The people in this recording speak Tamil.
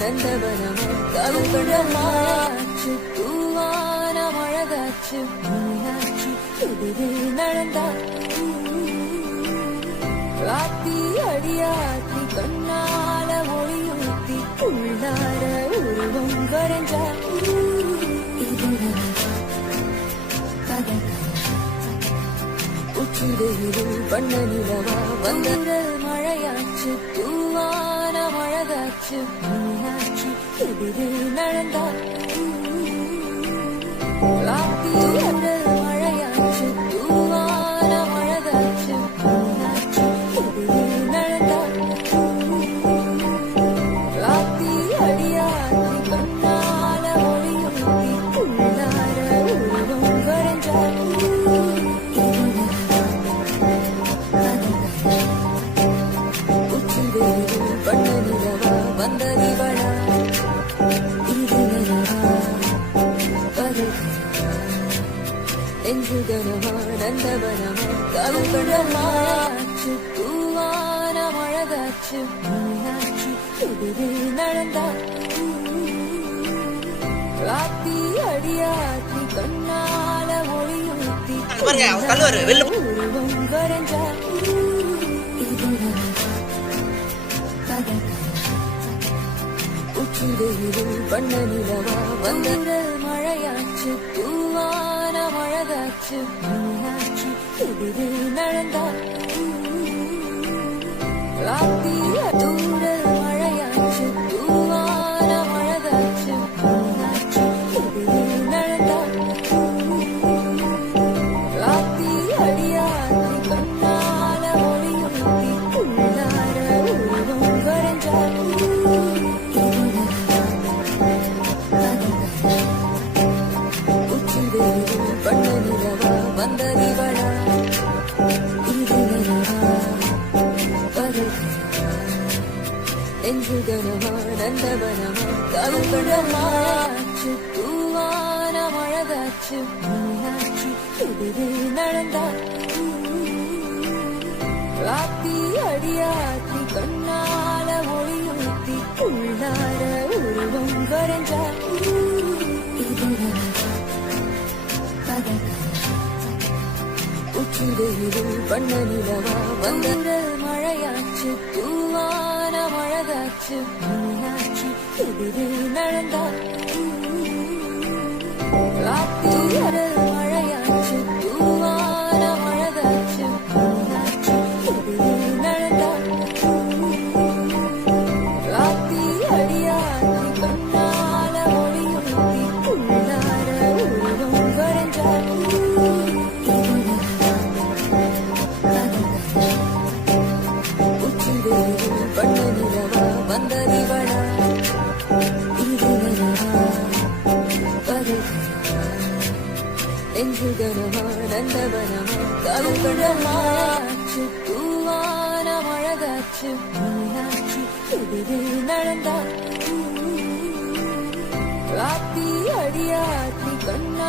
நந்தவனமா கவுகடமாச்சு தூவான மழகாச்சு மீனாட்சி எதிரே நடந்தா ராத்தி அடியாத்தி கண்ணால ஒளியூத்தி உள்ளார உருவம் வரைஞ்சா உச்சிடையிலும் பண்ண நிலவா வந்த மழையாச்சு தூவான மழகாச்சு மீனாட்சி எதிரே நடந்தா ராத்தி மழையாச்சு தூவான மழகாச்சு மீனாட்சி எதிரே நடந்தா ராத்தி அடியாத்தி கண்ணால ஒளியூத்தி உள்ளார உருவம் வரைஞ்சா நந்தவனமா கவுகடமாச்சு தூவான மழகாச்சு மீனாட்சி எதிரே நடந்தா ராத்தி அடியாத்தி கண்ணால ஒளியூத்தி உருவம் வரைஞ்சா உச்சிடையிலும் பண்ண நிலவா வந்த மழையாச்சு தூவான மழகாச்சு மீனாட்சி எதிரே நடந்தா ராத்தி தூர மழையாச்சு தூவான மழகாச்சு மீனாட்சி எதிரே நடந்தா ராத்தி அடியாத்தி கண்ணால ஒளியூத்தி உள்ளார உருவம் வரைஞ்சா பண்ண நிலவா வந்த நிவளா நெஞ்சுகனமா நந்தவனமா கவுகடமாச்சு தூவான மழகாச்சு மீனாட்சி எதிரே நடந்தா ராத்தி அடியாத்தி கண்ணால ஒளியூத்தி உள்ளார உருவம் வரைஞ்சா உச்சிடையிலும் பண்ண நிலவா வந்த மழையாச்சு தூவான மழகாச்சு மீனாட்சி எதிரே நடந்தா ராத்தி மழையாச்சு தூவான மழகாச்சு மீனாட்சி எதிரே நடந்தா ராத்தி அடியாத்தி கண்ணால ஒளியூத்தி உள்ளார உருவம் வரைஞ்சா பண்ண நிலவா வந்த நிவளா நெஞ்சுகனமா நந்தவனமா கவுகடமாச்சு தூவான மழகாச்சு மீனாட்சி எதிரே நடந்தா ராத்தி அடியாத்தி கண்ண